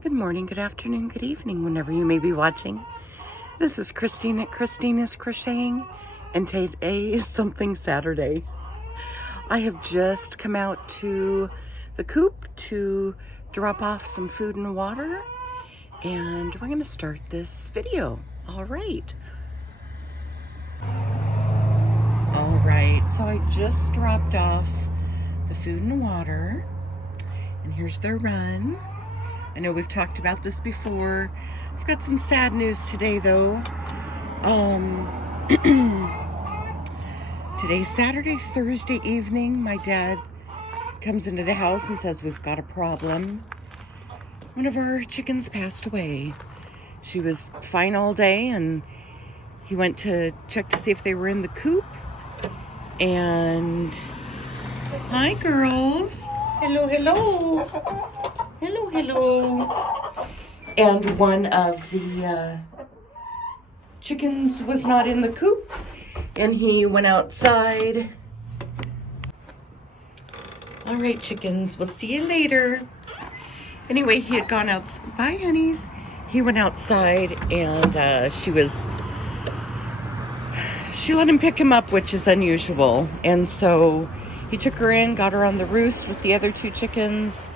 Good morning, good afternoon, good evening, whenever you may be watching. This is Christine at Christina's Crocheting, and today is Something Saturday. I have just come out to the coop to drop off some food and water, and we're going to start this video. All right, so I just dropped off the food and water, and here's their run. I know we've talked about this before. I've got some sad news today, though. Today's Saturday, Thursday evening. My dad comes into the house and says, we've got a problem. One of our chickens passed away. She was fine all day, and he went to check to see if they were in the coop. And, hi, girls. Hello, hello. Hello, hello. And one of the chickens was not in the coop, and he went outside. All right, chickens, we'll see you later. Anyway, he had gone outside. Bye, honeys. He went outside, and she let him pick him up, which is unusual. And so he took her in, got her on the roost with the other two chickens.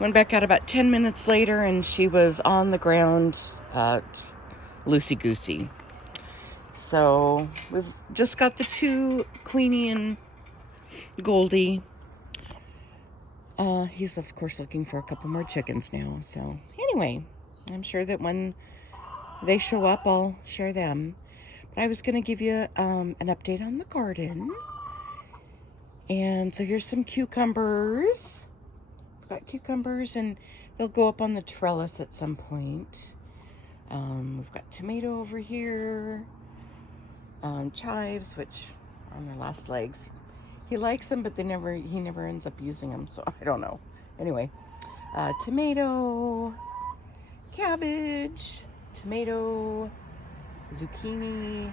Went back out about 10 minutes later, and she was on the ground, loosey-goosey. So we've just got the two, Queenie and Goldie. He's, of course, looking for a couple more chickens now. So anyway, I'm sure that when they show up, I'll share them. But I was going to give you an update on the garden. And so here's some cucumbers. Got cucumbers, and they'll go up on the trellis at some point. We've got tomato over here, chives, which are on their last legs. He likes them, but he never ends up using them, so I don't know. Anyway, tomato, cabbage, tomato, zucchini,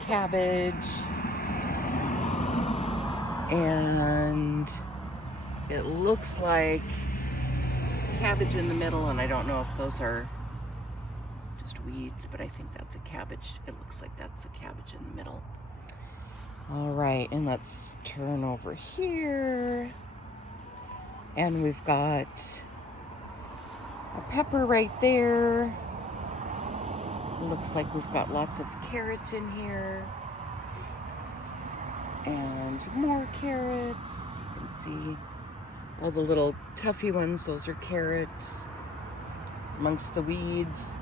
cabbage, and it looks like cabbage in the middle, and I don't know if those are just weeds, but I think that's a cabbage. It looks like that's a cabbage in the middle. All right, and let's turn over here. And we've got a pepper right there. It looks like we've got lots of carrots in here. And more carrots. You can see all the little toughy ones, those are carrots amongst the weeds.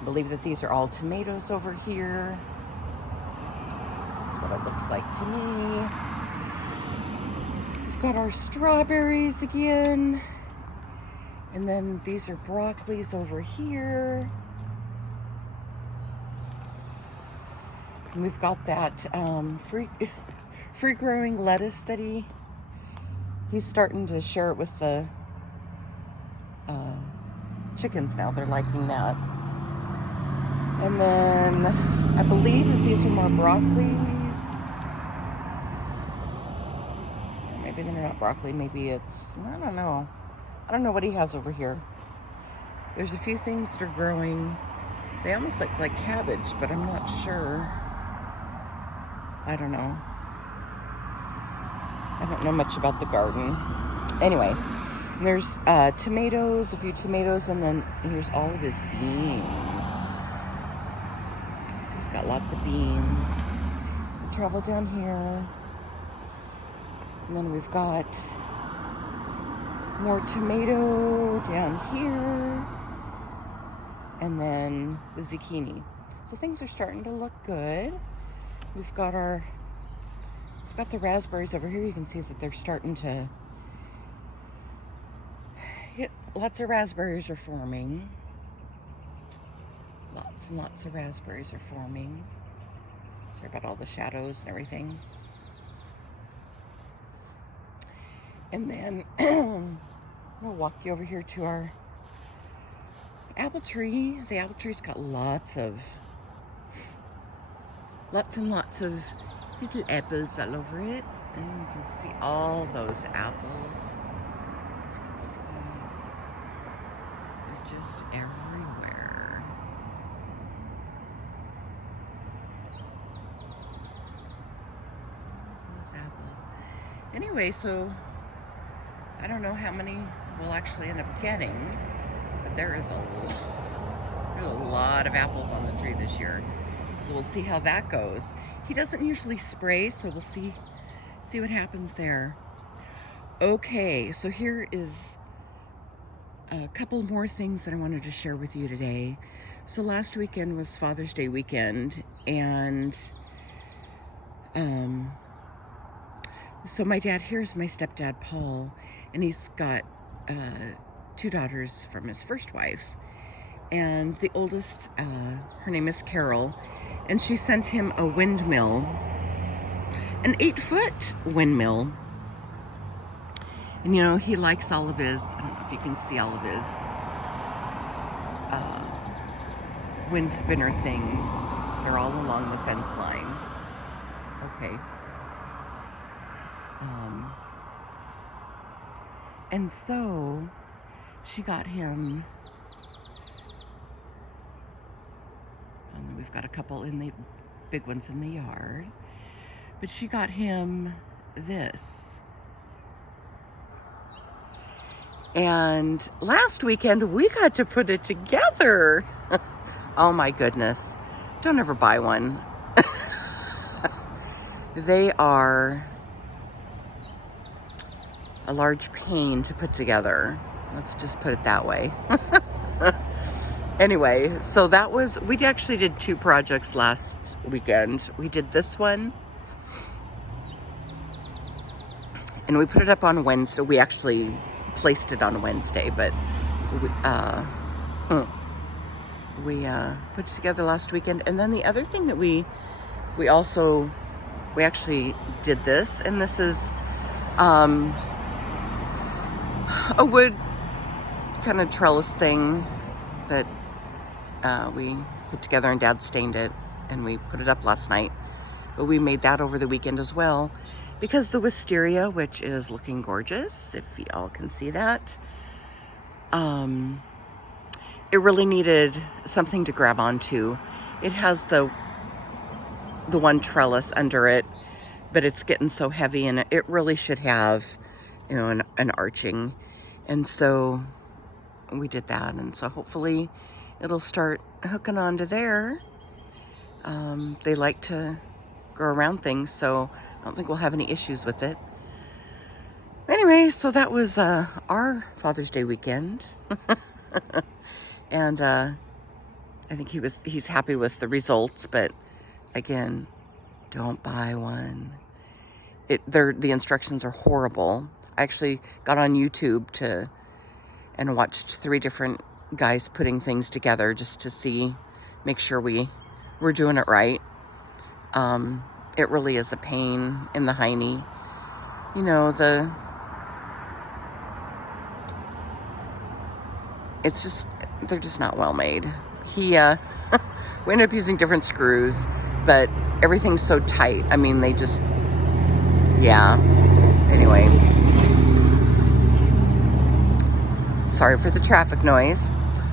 I believe that these are all tomatoes over here. That's what it looks like to me. We've got our strawberries again. And then these are broccolis over here. And we've got that free growing lettuce that he's starting to share it with the chickens now. They're liking that. And then I believe that these are more broccolis. Maybe they're not broccoli. Maybe it's, I don't know. I don't know what he has over here. There's a few things that are growing. They almost look like cabbage, but I'm not sure. I don't know. I don't know much about the garden. Anyway, there's tomatoes, a few tomatoes, and then here's all of his beans. So he's got lots of beans. We'll travel down here. And then we've got more tomato down here. And then the zucchini. So things are starting to look good. We've got the raspberries over here. You can see that they're starting to hit. Lots of raspberries are forming. Lots and lots of raspberries are forming. Sorry about all the shadows and everything. And then we'll walk you over here to our apple tree. The apple tree's got lots and lots of little apples all over it. And you can see all those apples. You can see just everywhere. Those apples. Anyway, so I don't know how many we'll actually end up getting, but there's a lot of apples on the tree this year. So we'll see how that goes. He doesn't usually spray, so we'll see what happens there. Okay, so here is a couple more things that I wanted to share with you today. So last weekend was Father's Day weekend, and so my dad, here's my stepdad Paul, and he's got 2 daughters from his first wife, and the oldest, her name is Carol, and she sent him a windmill, an 8-foot windmill. And you know, he likes all of his, I don't know if you can see all of his wind spinner things. They're all along the fence line. Okay. And so she got him, and we've got a couple in the big ones in the yard, but she got him this. And last weekend we got to put it together. Oh my goodness. Don't ever buy one. They are a large pain to put together. Let's just put it that way. Anyway, so that was, we actually did 2 projects last weekend. We did this one, and we put it up on Wednesday. We actually placed it on Wednesday, but we put it together last weekend. And then the other thing that we actually did this, and this is a wood kind of trellis thing that we put together, and Dad stained it, and we put it up last night. But we made that over the weekend as well, because the wisteria, which is looking gorgeous, if y'all can see that, it really needed something to grab onto. It has the one trellis under it, but it's getting so heavy, and it really should have, you know, an arching. And so we did that, and so hopefully it'll start hooking onto there. They like to go around things, so I don't think we'll have any issues with it. Anyway, so that was our Father's Day weekend. And I think he's happy with the results, but again, don't buy one. The instructions are horrible. I actually got on YouTube and watched 3 different guys putting things together just to make sure we're doing it right. It really is a pain in the hiney. You know, they're just not well made. We ended up using different screws, but everything's so tight. I mean, yeah. Anyway. Sorry for the traffic noise.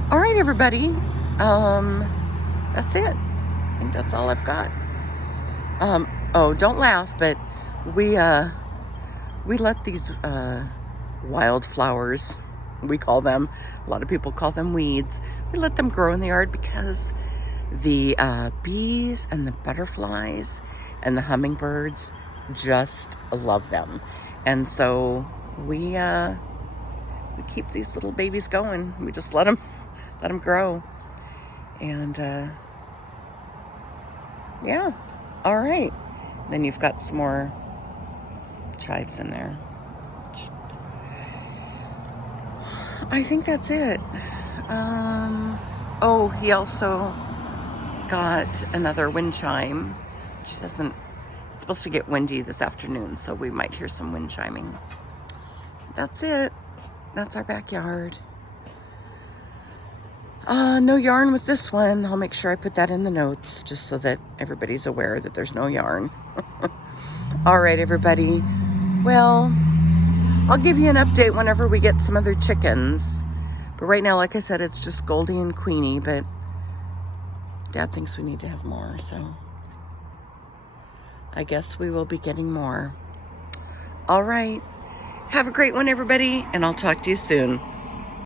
All right, everybody. That's it. I think that's all I've got. Oh, don't laugh, but we let these wildflowers, we call them, a lot of people call them weeds, we let them grow in the yard because the bees and the butterflies and the hummingbirds just love them. And so we keep these little babies going. We just let them grow. And yeah, all right. Then you've got some more chives in there. I think that's it. Oh, he also got another wind chime. It's supposed to get windy this afternoon, so we might hear some wind chiming. That's it. That's our backyard. No yarn with this one. I'll make sure I put that in the notes just so that everybody's aware that there's no yarn. All right, everybody. Well, I'll give you an update whenever we get some other chickens. But right now, like I said, it's just Goldie and Queenie, but Dad thinks we need to have more, so I guess we will be getting more. All right. Have a great one, everybody, and I'll talk to you soon.